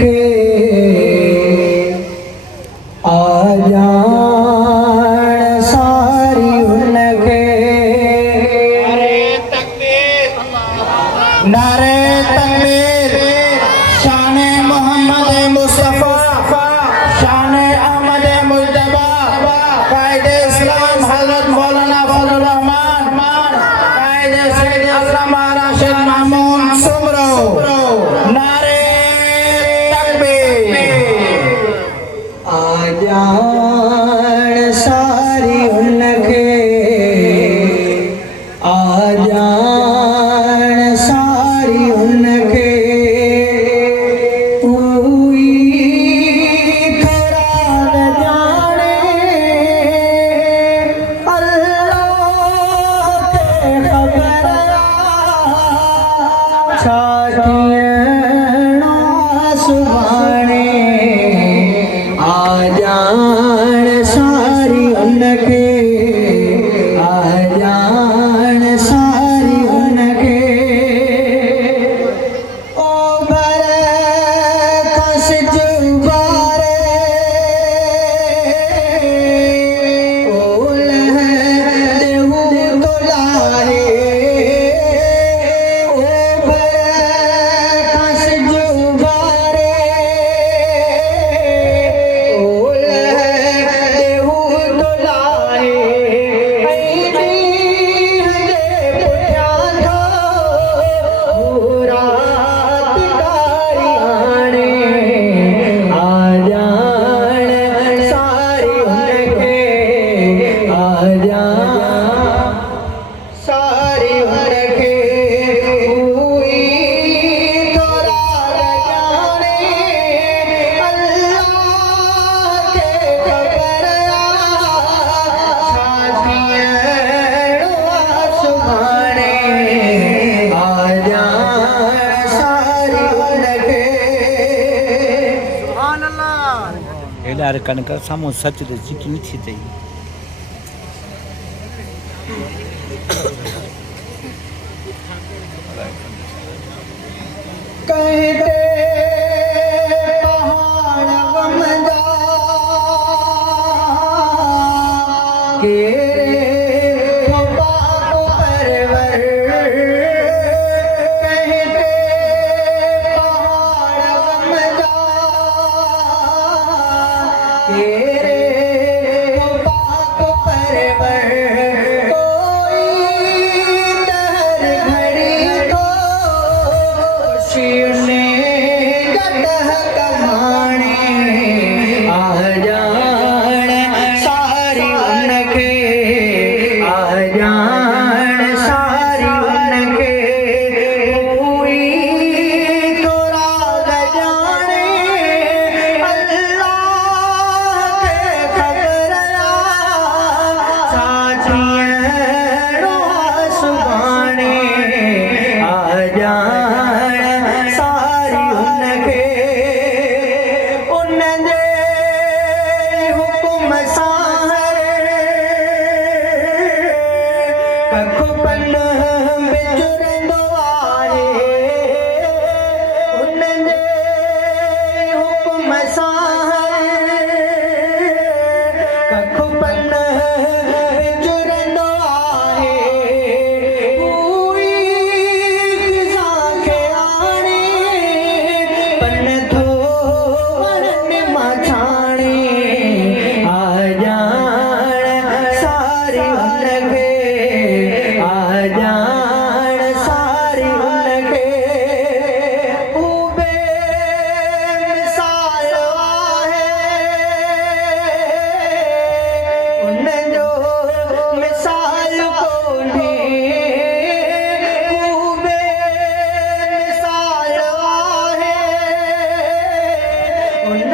उनके आ जान सारी उनके। नारे तकबीर, शान मोहम्मद मुस्तफा, शान अहमद मुजतबा, कायदे इस्लाम हजरत मौलाना फजल रहमान, कायदे सैयद अल्लामा राशिद मामून सुमरो। नारे तकबीर, आ जान सारी उनके, आ जान सारी उनके। कोई थोड़ा न जाने अल्लाह के खबर छाटियां सुभाने। आ जान सारी उनके, आ जान सारी उनके। ओ बरकस जुबारे, ओ लहदेहु दुलारे, ओ बरकस जुबारे, ओ लहदेहु दुलारे। ऐनी हजे पुठिया थो रात कारी आने। आ जान सारी उनके, आ जान सारी उनके। कोई थोड़ा न जाने अल्लाह के खबर छाटियां सुभाने। आ जान सारी उनके। हेडार कनक सामो सच रे चिकी मीठी थई। कहते पहाड़ गम जा के रे बाप परवर। कहते पहाड़ गम जा के रे बाप परवर। कोई दहर घड़ी को खुशियों गटह कमाने। आ जान सारी उनके, आ जान सारी उनके। कोई थोड़ा न जाने अल्लाह के खबर छाटियां सुभाने। आ जान सारी उनके। उनजे हुकुम सां कख पन विचुरंदो आहे। उनजे हुकुम सां कख पन विचुरंदो आहे। कोई किसां खे आणे पन थो वणन मां छाणे। आ जान सारी उनके, आ जान सारी उनके। हू बेमिसाल आहे, उनजो मिसाल कोन्हे। हू बेमिसाल आहे, उन